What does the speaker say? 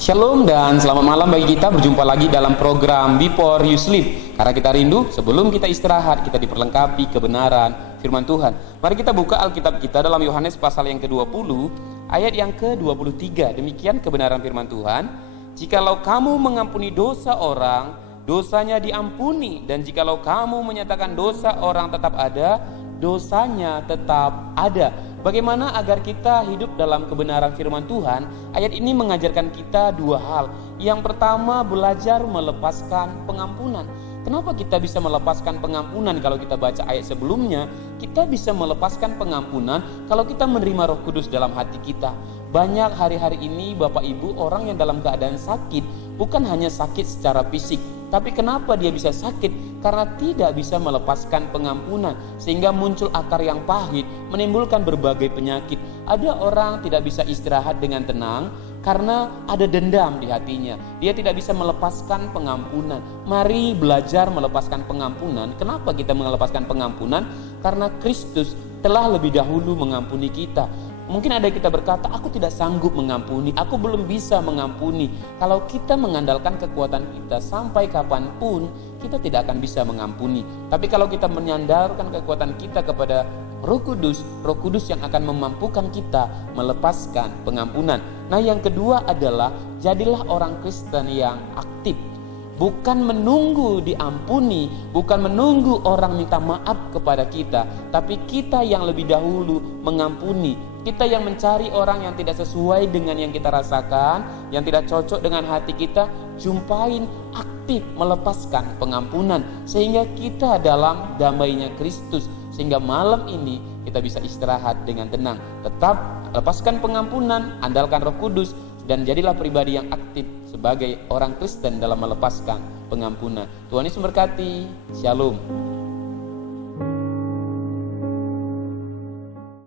Shalom dan selamat malam bagi kita, berjumpa lagi dalam program Before You Sleep. Karena kita rindu, sebelum kita istirahat, kita diperlengkapi kebenaran firman Tuhan. Mari kita buka Alkitab kita dalam Yohanes pasal yang ke-20 ayat yang ke-23. Demikian kebenaran firman Tuhan. Jikalau kamu mengampuni dosa orang, dosanya diampuni. Dan jikalau kamu menyatakan dosa orang tetap ada, dosanya tetap ada. Bagaimana agar kita hidup dalam kebenaran firman Tuhan? Ayat ini mengajarkan kita dua hal. Yang pertama, belajar melepaskan pengampunan. Kenapa kita bisa melepaskan pengampunan? Kalau kita baca ayat sebelumnya, kita bisa melepaskan pengampunan kalau kita menerima Roh Kudus dalam hati kita. Banyak hari-hari ini Bapak Ibu orang yang dalam keadaan sakit, bukan hanya sakit secara fisik, tapi kenapa dia bisa sakit? Karena tidak bisa melepaskan pengampunan, sehingga muncul akar yang pahit, menimbulkan berbagai penyakit. Ada orang tidak bisa istirahat dengan tenang karena ada dendam di hatinya. Dia tidak bisa melepaskan pengampunan. Mari belajar melepaskan pengampunan. Kenapa kita melepaskan pengampunan? Karena Kristus telah lebih dahulu mengampuni kita. Mungkin ada kita berkata, aku tidak sanggup mengampuni, aku belum bisa mengampuni. Kalau kita mengandalkan kekuatan kita sampai kapanpun, kita tidak akan bisa mengampuni. Tapi kalau kita menyandarkan kekuatan kita kepada Roh Kudus yang akan memampukan kita melepaskan pengampunan. Nah, yang kedua adalah jadilah orang Kristen yang aktif. Bukan menunggu diampuni, bukan menunggu orang minta maaf kepada kita, tapi kita yang lebih dahulu mengampuni. Kita yang mencari orang yang tidak sesuai dengan yang kita rasakan, yang tidak cocok dengan hati kita, jumpain, aktif melepaskan pengampunan, sehingga kita dalam damainya Kristus, sehingga malam ini kita bisa istirahat dengan tenang. Tetap lepaskan pengampunan, andalkan Roh Kudus, dan jadilah pribadi yang aktif sebagai orang Kristen dalam melepaskan pengampunan. Tuhan Yesus memberkati. Shalom.